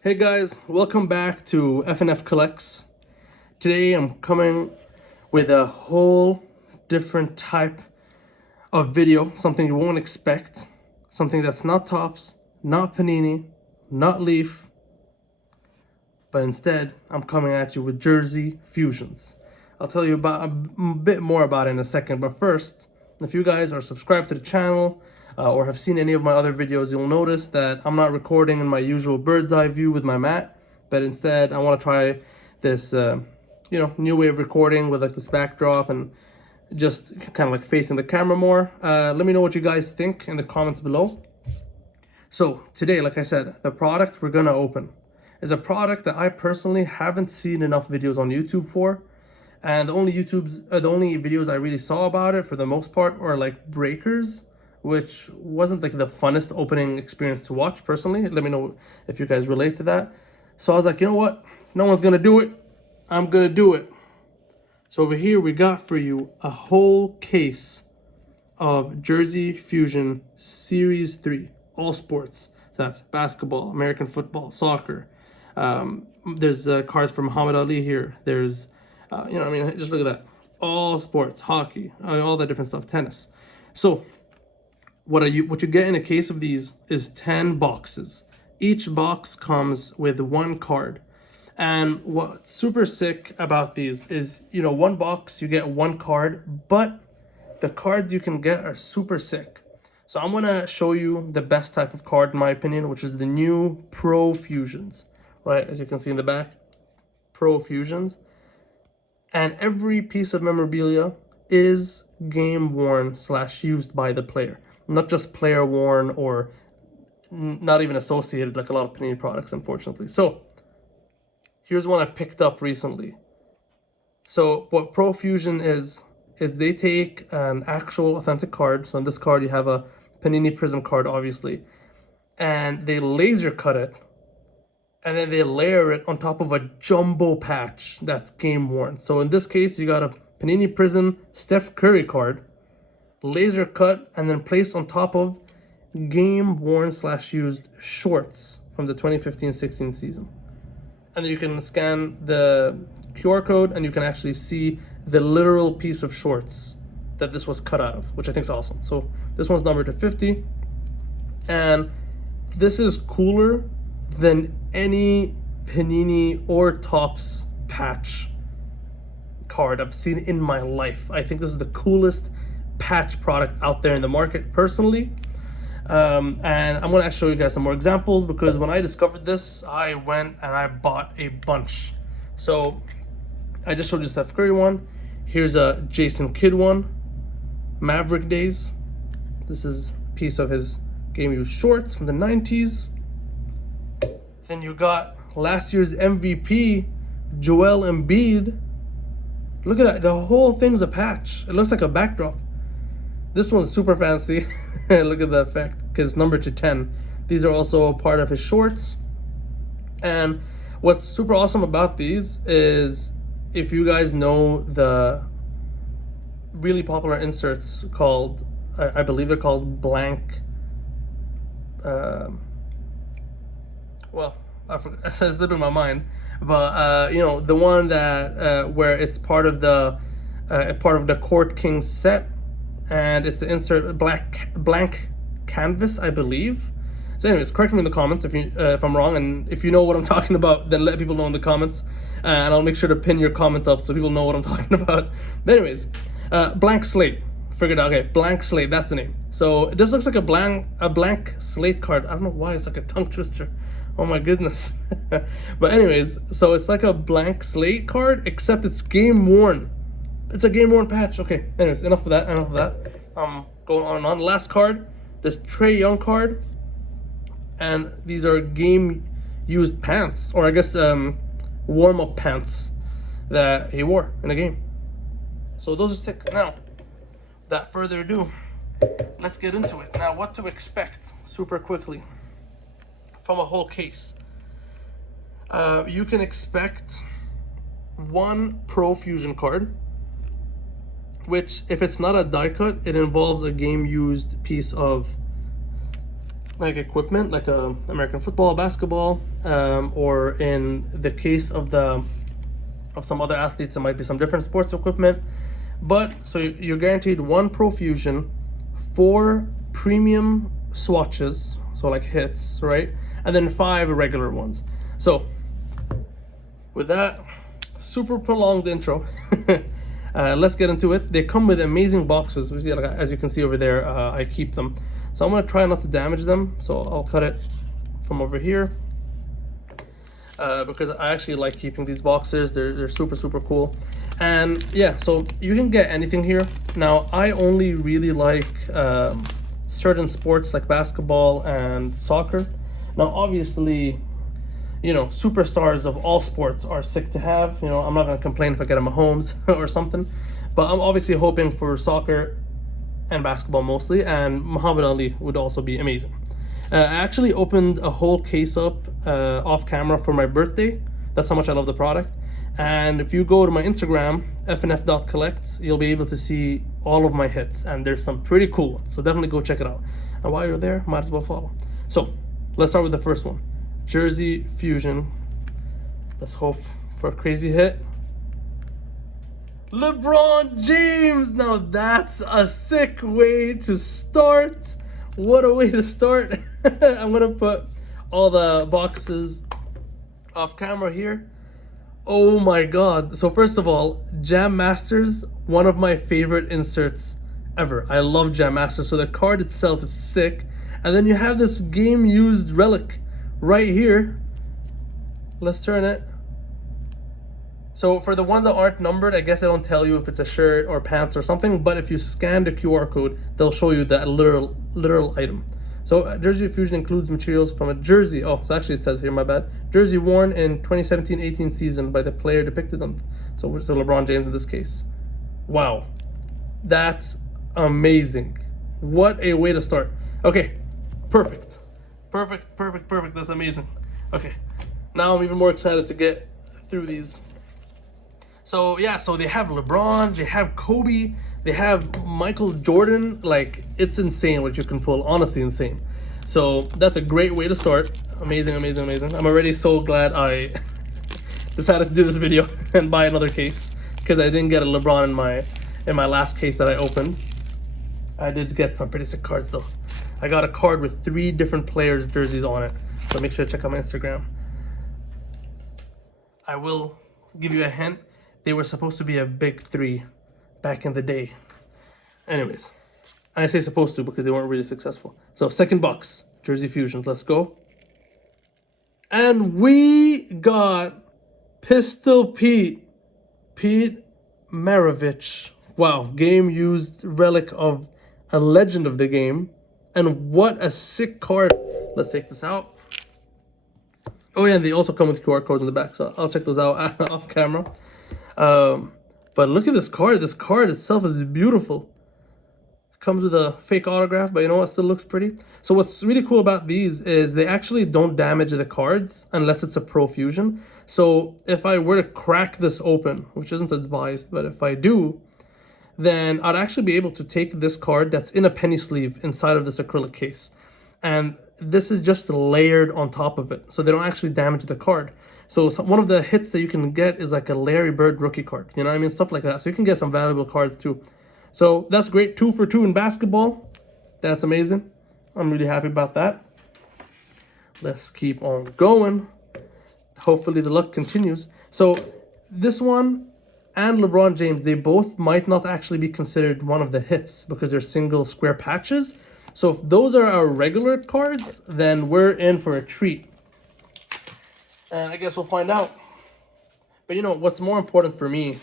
Hey guys, welcome back to FNF Collects. Today I'm coming with a whole different type of video, something you won't expect, something that's not Topps, not Panini, not Leaf, but instead I'm coming at you with jersey fusions. I'll tell you about a bit more about it in a second, but first, if you guys are subscribed to the channel or have seen any of my other videos, you'll notice that I'm not recording in my usual bird's eye view with my mat, but instead I want to try this new way of recording with like this backdrop and just kind of like facing the camera more. Let me know what you guys think in the comments below. So today, like I said, the product we're gonna open is a product that I personally haven't seen enough videos on YouTube for. And the only videos I really saw about it for the most part are like breakers, which wasn't like the funnest opening experience to watch personally. Let me know if you guys relate to that. So I was like, you know what? No one's gonna do it. I'm gonna do it. So over here we got for you a whole case of Jersey Fusion Series 3, all sports. So that's basketball, American football, soccer. There's cards from Muhammad Ali here. There's just look at that. All sports, hockey, all that different stuff, tennis. So what you get in a case of these is 10 boxes. Each box comes with one card. And what's super sick about these is, one box, you get one card, but the cards you can get are super sick. So I'm gonna show you the best type of card in my opinion, which is the new Pro Fusions, right? As you can see in the back, Pro Fusions. And every piece of memorabilia is game worn / used by the player, not just player worn or not even associated like a lot of Panini products, unfortunately. So here's one I picked up recently. So what Pro Fusion is they take an actual authentic card. So on this card you have a Panini Prism card, obviously, and they laser cut it, and then they layer it on top of a jumbo patch that's game worn. So in this case, you got a Panini Prism Steph Curry card, laser cut, and then placed on top of game worn / used shorts from the 2015-16 season. And then you can scan the QR code and you can actually see the literal piece of shorts that this was cut out of, which I think is awesome. So this one's numbered to 50, and this is cooler than any Panini or Topps patch card I've seen in my life. I think this is the coolest patch product out there in the market personally. And I'm gonna show you guys some more examples, because when I discovered this, I went and I bought a bunch. So I just showed you Steph Curry one. Here's a Jason Kidd one, Maverick days. This is a piece of his game used shorts from the 90s. Then you got last year's MVP, Joel Embiid. Look at that, the whole thing's a patch. It looks like a backdrop. This one's super fancy. Look at the effect, because it's numbered to 10. These are also part of his shorts. And what's super awesome about these is, if you guys know the really popular inserts called, I believe they're called blank, I forgot, it's slipping my mind, but the one that where it's part of the Court King set, and it's the insert blank canvas, I believe. So anyways, correct me in the comments if I'm wrong, and if you know what I'm talking about, then let people know in the comments, and I'll make sure to pin your comment up so people know what I'm talking about. But anyways, blank slate. Figured out. Okay, blank slate. That's the name. So this looks like a blank slate card. I don't know why it's like a tongue twister. Oh my goodness. But anyways, so it's like a blank slate card, except it's game worn. It's a game worn patch. Okay. Anyways, enough of that. Going on and on. Last card, this Trae Young card, and these are game used pants, or I guess warm up pants that he wore in a game. So those are sick. Now, without further ado, let's get into it. Now, what to expect super quickly from a whole case. You can expect one Pro Fusion card, which, if it's not a die cut, it involves a game used piece of like equipment, like American football, basketball, or in the case of some other athletes, it might be some different sports equipment. But so you're guaranteed one Profusion, 4 premium swatches, so like hits, right? And then 5 regular ones. So with that super prolonged intro, let's get into it. They come with amazing boxes. As you can see over there, I keep them. So I'm gonna try not to damage them. So I'll cut it from over here. Because I actually like keeping these boxes. They're super cool. And yeah, so you can get anything here. Now I only really like certain sports like basketball and soccer. Now obviously, you know, superstars of all sports are sick to have. You know, I'm not gonna complain if I get a Mahomes or something, but I'm obviously hoping for soccer and basketball mostly, and Muhammad Ali would also be amazing. I actually opened a whole case up off camera for my birthday. That's how much I love the product. And if you go to my Instagram, fnf.collects, you'll be able to see all of my hits. And there's some pretty cool ones. So definitely go check it out. And while you're there, might as well follow. So let's start with the first one. Jersey Fusion. Let's hope for a crazy hit. LeBron James! Now that's a sick way to start. What a way to start. I'm gonna put all the boxes off camera here. Oh my god. So first of all, Jam Masters, one of my favorite inserts ever. I love Jam Masters. So the card itself is sick. And then you have this game used relic right here. Let's turn it. So for the ones that aren't numbered, I guess they don't tell you if it's a shirt or pants or something, but if you scan the QR code, they'll show you that literal item. So Jersey Fusion includes materials from a jersey. Oh, so actually it says here, my bad. Jersey worn in 2017-18 season by the player depicted on. So LeBron James in this case. Wow. That's amazing. What a way to start. Okay, perfect. Perfect. That's amazing. Okay, now I'm even more excited to get through these. So yeah, so they have LeBron, they have Kobe, they have Michael Jordan. Like, it's insane what you can pull, honestly insane. So that's a great way to start. Amazing. I'm already so glad I decided to do this video and buy another case, because I didn't get a LeBron in my last case that I opened. I did get some pretty sick cards though. I got a card with 3 different players' jerseys on it. So make sure to check out my Instagram. I will give you a hint. They were supposed to be a big 3 back in the day. Anyways, I say supposed to because they weren't really successful. So second box, Jersey Fusions. Let's go. And we got Pistol Pete Maravich. Wow, game used relic of a legend of the game. And what a sick card. Let's take this out. Oh yeah, and they also come with QR codes in the back, so I'll check those out off camera. But look at this card. This card itself is beautiful. It comes with a fake autograph, but you know what? Still looks pretty. So what's really cool about these is they actually don't damage the cards unless it's a Profusion. So if I were to crack this open, which isn't advised, but if I do, then I'd actually be able to take this card that's in a penny sleeve inside of this acrylic case. And this is just layered on top of it, so they don't actually damage the card. So one of the hits that you can get is like a Larry Bird rookie card, you know what I mean? Stuff like that. So you can get some valuable cards too. So that's great. 2 for 2 in basketball. That's amazing. I'm really happy about that. Let's keep on going. Hopefully the luck continues. So this one and LeBron James, they both might not actually be considered one of the hits because they're single square patches. So if those are our regular cards, then we're in for a treat. And I guess we'll find out. But you know, what's more important for me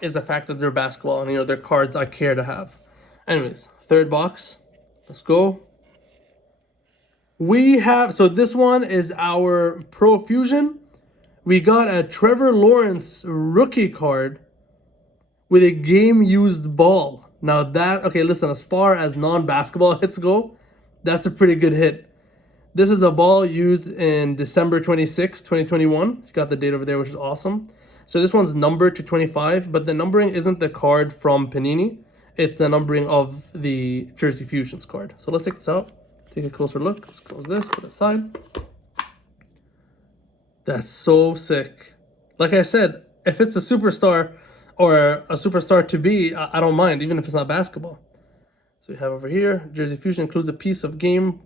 is the fact that they're basketball and, you know, they're cards I care to have. Anyways, third box. Let's go. We have, so this one is our Profusion. We got a Trevor Lawrence rookie card with a game-used ball. Now that, okay, listen, as far as non-basketball hits go, that's a pretty good hit. This is a ball used in December 26, 2021. It's got the date over there, which is awesome. So this one's numbered to 25, but the numbering isn't the card from Panini. It's the numbering of the Jersey Fusions card. So let's take this out. take a closer look. Let's close this, put it aside. That's so sick. Like I said, if it's a superstar or a superstar to be, I don't mind, even if it's not basketball. So we have over here, Jersey Fusion includes a piece of game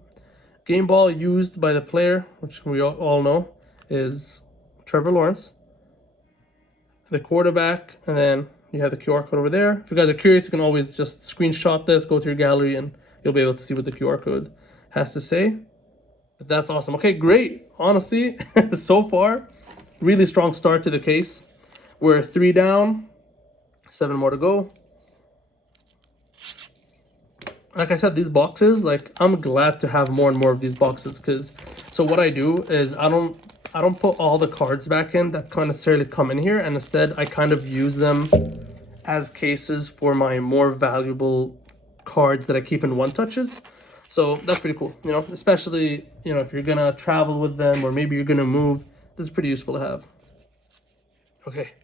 ball used by the player, which we all know is Trevor Lawrence, the quarterback, and then you have the QR code over there. If you guys are curious, you can always just screenshot this, go to your gallery, and you'll be able to see what the QR code has to say. But that's awesome. Okay, great. Honestly, so far, really strong start to the case. We're 3 down, 7 more to go. Like I said, these boxes, like, I'm glad to have more and more of these boxes, because so what I do is I don't put all the cards back in that can't necessarily come in here, and instead I kind of use them as cases for my more valuable cards that I keep in one touches. So that's pretty cool, you know, especially, you know, if you're gonna travel with them or maybe you're gonna move, this is pretty useful to have. Okay,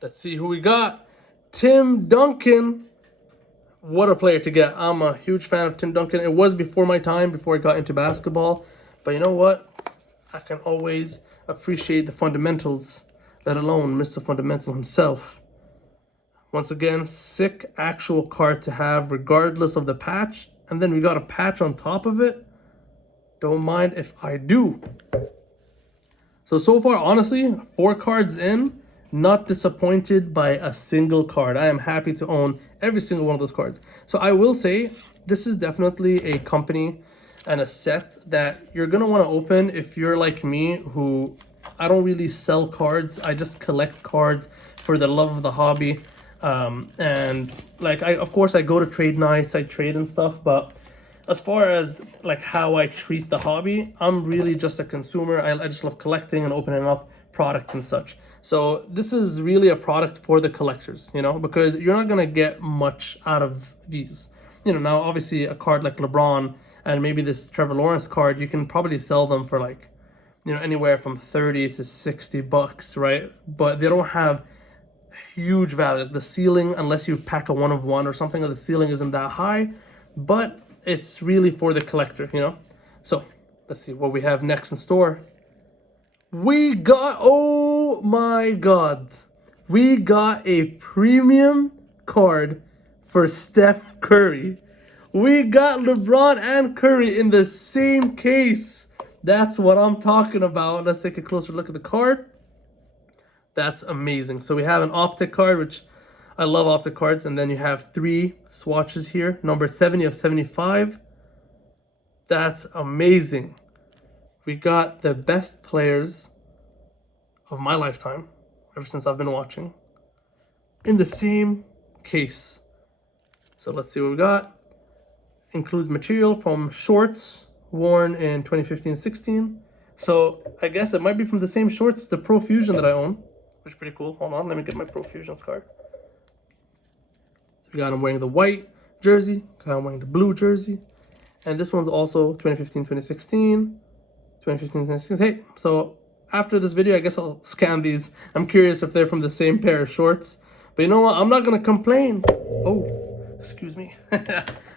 let's see who we got. Tim Duncan. What a player to get. I'm a huge fan of Tim Duncan. It was before my time, before I got into basketball. But you know what? I can always appreciate the fundamentals, let alone Mr. Fundamental himself. Once again, sick actual card to have regardless of the patch. And then we got a patch on top of it. Don't mind if I do. So far, honestly, 4 cards in, not disappointed by a single card. I am happy to own every single one of those cards. So I will say, this is definitely a company and a set that you're going to want to open if you're like me, who I don't really sell cards. I just collect cards for the love of the hobby. And like, of course I go to trade nights, I trade and stuff, but as far as like how I treat the hobby, I'm really just a consumer. I just love collecting and opening up product and such. So this is really a product for the collectors, you know, because you're not gonna get much out of these. You know, now obviously a card like LeBron and maybe this Trevor Lawrence card, you can probably sell them for like, you know, anywhere from 30 to 60 bucks, right? But they don't have huge value. The ceiling, unless you pack a 1 of 1 or something, the ceiling isn't that high, but it's really for the collector, you know. So let's see what we have next in store. We got, oh my god, we got a premium card for Steph Curry. We got LeBron and Curry in the same case. That's what I'm talking about. Let's take a closer look at the card. That's amazing. So we have an optic card, which I love optic cards. And then you have 3 swatches here. Number 70 of 75. That's amazing. We got the best players of my lifetime, ever since I've been watching, in the same case. So let's see what we got. Includes material from shorts worn in 2015-16. So I guess it might be from the same shorts, the Pro Fusion that I own, which is pretty cool. Hold on, let me get my Pro Fusions card. So we got him wearing the white jersey, got him wearing the blue jersey, and this one's also 2015-2016, 2015-2016. Hey, so after this video, I guess I'll scan these. I'm curious if they're from the same pair of shorts. But you know what? I'm not gonna complain. Oh, excuse me.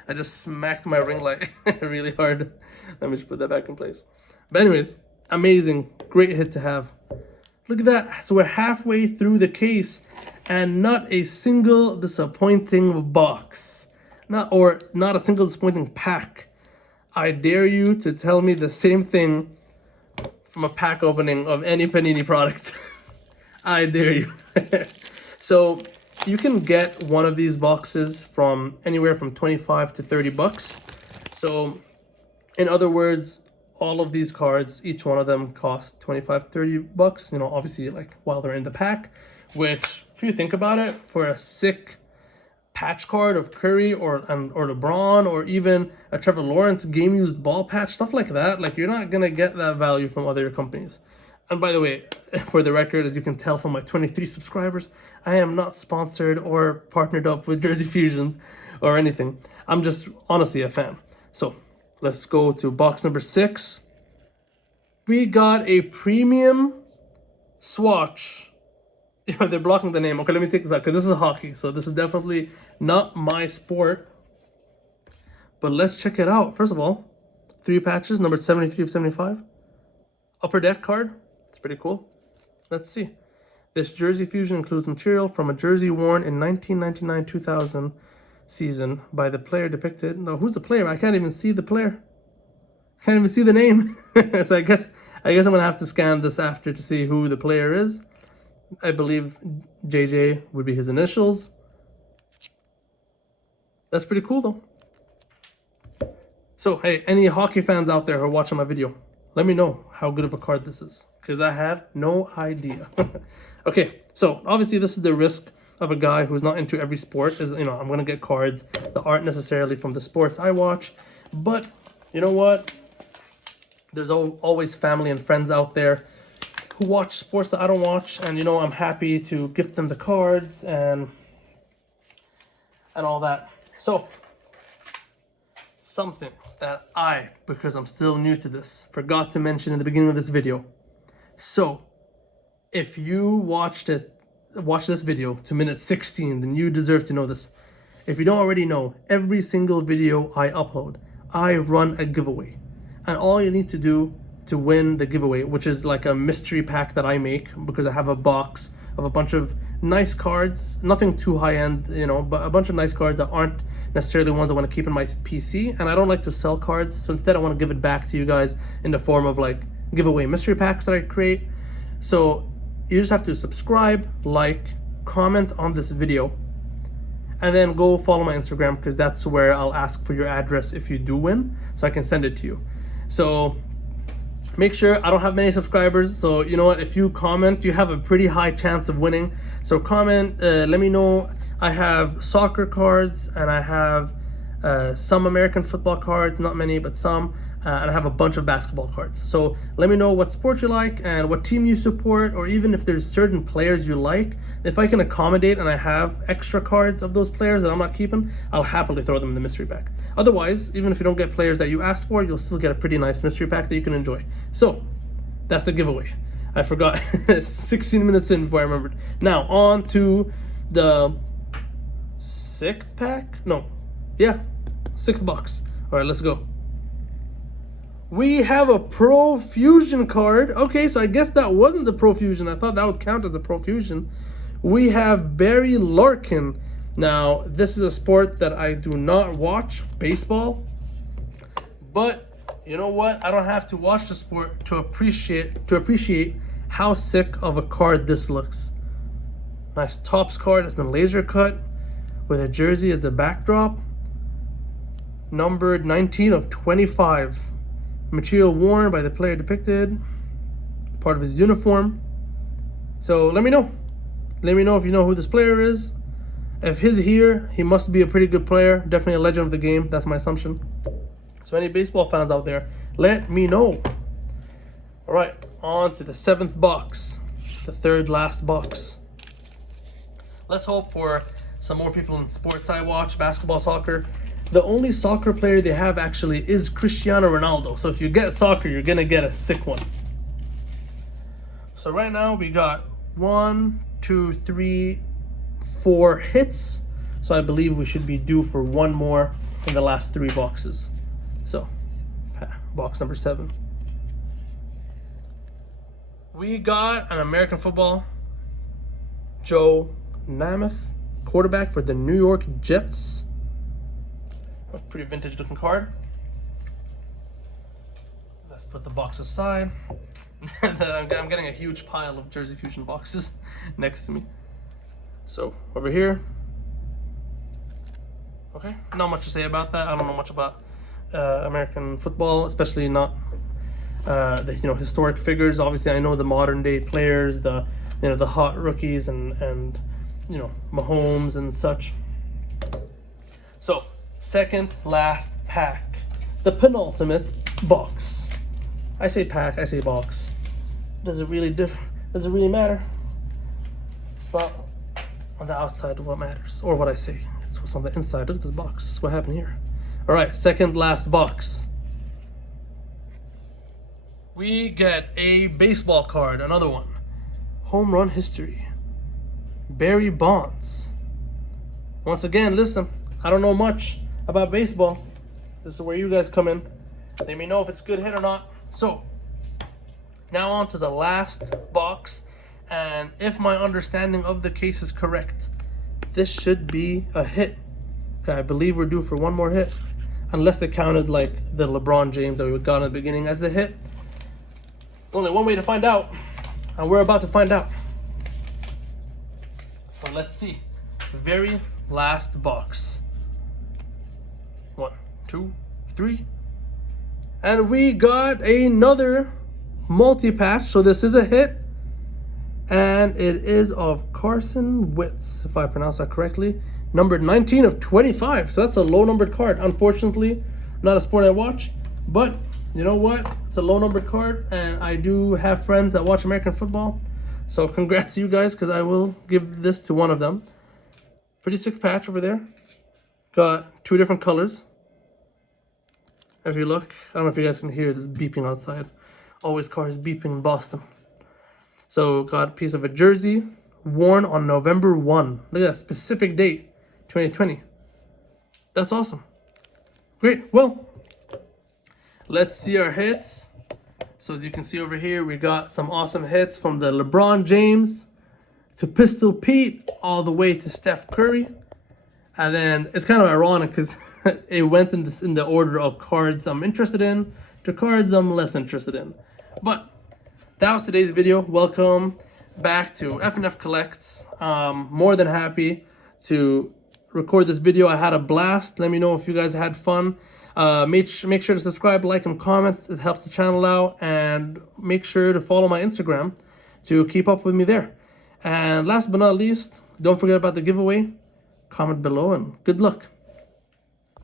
I just smacked my ring light really hard. Let me just put that back in place. But anyways, amazing, great hit to have. Look at that. So we're halfway through the case and not a single disappointing box. Not a single disappointing pack. I dare you to tell me the same thing from a pack opening of any Panini product. I dare you. So you can get one of these boxes from anywhere from 25 to 30 bucks. So in other words, all of these cards, each one of them cost 25, 30 bucks, you know, obviously like while they're in the pack, which if you think about it, for a sick patch card of Curry or LeBron or even a Trevor Lawrence game used ball patch, stuff like that, like you're not gonna get that value from other companies. And by the way, for the record, as you can tell from my 23 subscribers, I am not sponsored or partnered up with Jersey Fusions or anything. I'm just honestly a fan. So let's go to box number 6. We got a premium swatch. Yeah, they're blocking the name. Okay, let me take this out because this is hockey. So this is definitely not my sport. But let's check it out. First of all, 3 patches, numbered 73 of 75. Upper deck card. It's pretty cool. Let's see. This jersey fusion includes material from a jersey worn in 1999-2000 season by the player depicted. No, who's the player? I can't even see the player. Can't even see the name. So I guess I'm gonna have to scan this after to see who the player is. I believe JJ would be his initials. That's pretty cool though. So hey, any hockey fans out there who are watching my video, let me know how good of a card this is, because I have no idea. Okay, so obviously this is the risk of a guy who's not into every sport, is, you know, I'm gonna get cards that aren't necessarily from the sports I watch. But you know what? There's always family and friends out there who watch sports that I don't watch, and you know, I'm happy to gift them the cards and all that. So something that I, because I'm still new to this, forgot to mention in the beginning of this video. So if you watch this video to minute 16, then you deserve to know this. If you don't already know, every single video I upload, I run a giveaway. And all you need to do to win the giveaway, which is like a mystery pack that I make, because I have a box of a bunch of nice cards, nothing too high end, you know, but a bunch of nice cards that aren't necessarily ones I want to keep in my PC. And I don't like to sell cards, so instead I want to give it back to you guys in the form of like giveaway mystery packs that I create. So you just have to subscribe, like, comment on this video, and then go follow my Instagram, because that's where I'll ask for your address if you do win, so I can send it to you. So make sure, I don't have many subscribers, so you know what, if you comment, you have a pretty high chance of winning. So comment, let me know. I have soccer cards, and I have some American football cards, not many, but some, and I have a bunch of basketball cards. So let me know what sport you like and what team you support, or even if there's certain players you like. If I can accommodate and I have extra cards of those players that I'm not keeping, I'll happily throw them in the mystery pack. Otherwise, even if you don't get players that you asked for, you'll still get a pretty nice mystery pack that you can enjoy. So that's the giveaway. I forgot. 16 minutes in before I remembered. Now on to the 6th pack. No, yeah, 6th box. All right, let's go. We have a Pro Fusion card. Okay, so I guess that wasn't the Pro Fusion. I thought that would count as a Pro Fusion. We have Barry Larkin. Now, this is a sport that I do not watch, baseball. But you know what? I don't have to watch the sport to appreciate how sick of a card this looks. Nice Topps card that's been laser cut with a jersey as the backdrop. Numbered 19 of 25. Material worn by the player depicted, part of his uniform. So let me know. Let me know if you know who this player is. If he's here, he must be a pretty good player. Definitely a legend of the game. That's my assumption. So any baseball fans out there, let me know. All right, on to the 7th box, the 3rd last box. Let's hope for some more people in sports I watch, basketball, soccer. The only soccer player they have actually is Cristiano Ronaldo. So if you get soccer, you're gonna get a sick one. So right now we got 1, 2, 3, 4 hits. So I believe we should be due for one more in the last 3 boxes. So box number 7. We got an American football, Joe Namath, quarterback for the New York Jets. A pretty vintage looking card. Let's put the box aside. I'm getting a huge pile of Jersey Fusion boxes next to me. So over here, okay, not much to say about that. I don't know much about American football, especially not the historic figures. Obviously, I know the modern day players, the hot rookies and Mahomes and such. So 2nd last pack, the penultimate box. I say pack, I say box. Does it really matter? It's not on the outside what matters, or what I say. It's what's on the inside. Look at this box. What happened here? All right, 2nd last box. We get a baseball card, another one. Home run history. Barry Bonds. Once again, listen, I don't know much about baseball. This is where you guys come in. Let me know if it's a good hit or not. So, now on to the last box. And if my understanding of the case is correct, this should be a hit. Okay, I believe we're due for one more hit. Unless they counted like the LeBron James that we got in the beginning as the hit. There's only one way to find out. And we're about to find out. So let's see. Very last box. 1, 2, 3. And we got another multi-patch. So this is a hit. And it is of Carson Wentz, if I pronounce that correctly. Numbered 19 of 25. So that's a low numbered card. Unfortunately, not a sport I watch. But you know what? It's a low numbered card. And I do have friends that watch American football. So congrats to you guys, because I will give this to one of them. Pretty sick patch over there. Got 2 different colors. If you look, I don't know if you guys can hear this beeping outside. Always cars beeping in Boston. So got a piece of a jersey worn on November 1. Look at that specific date, 2020. That's awesome. Great. Well, let's see our hits. So as you can see over here, we got some awesome hits from the LeBron James to Pistol Pete all the way to Steph Curry. And then it's kind of ironic because it went in the order of cards I'm interested in to cards I'm less interested in. But that was today's video. Welcome back to FNF Collects. More than happy to record this video. I had a blast. Let me know if you guys had fun. Make sure to subscribe, like, and comment. It helps the channel out. And make sure to follow my Instagram to keep up with me there. And last but not least, don't forget about the giveaway. Comment below and good luck.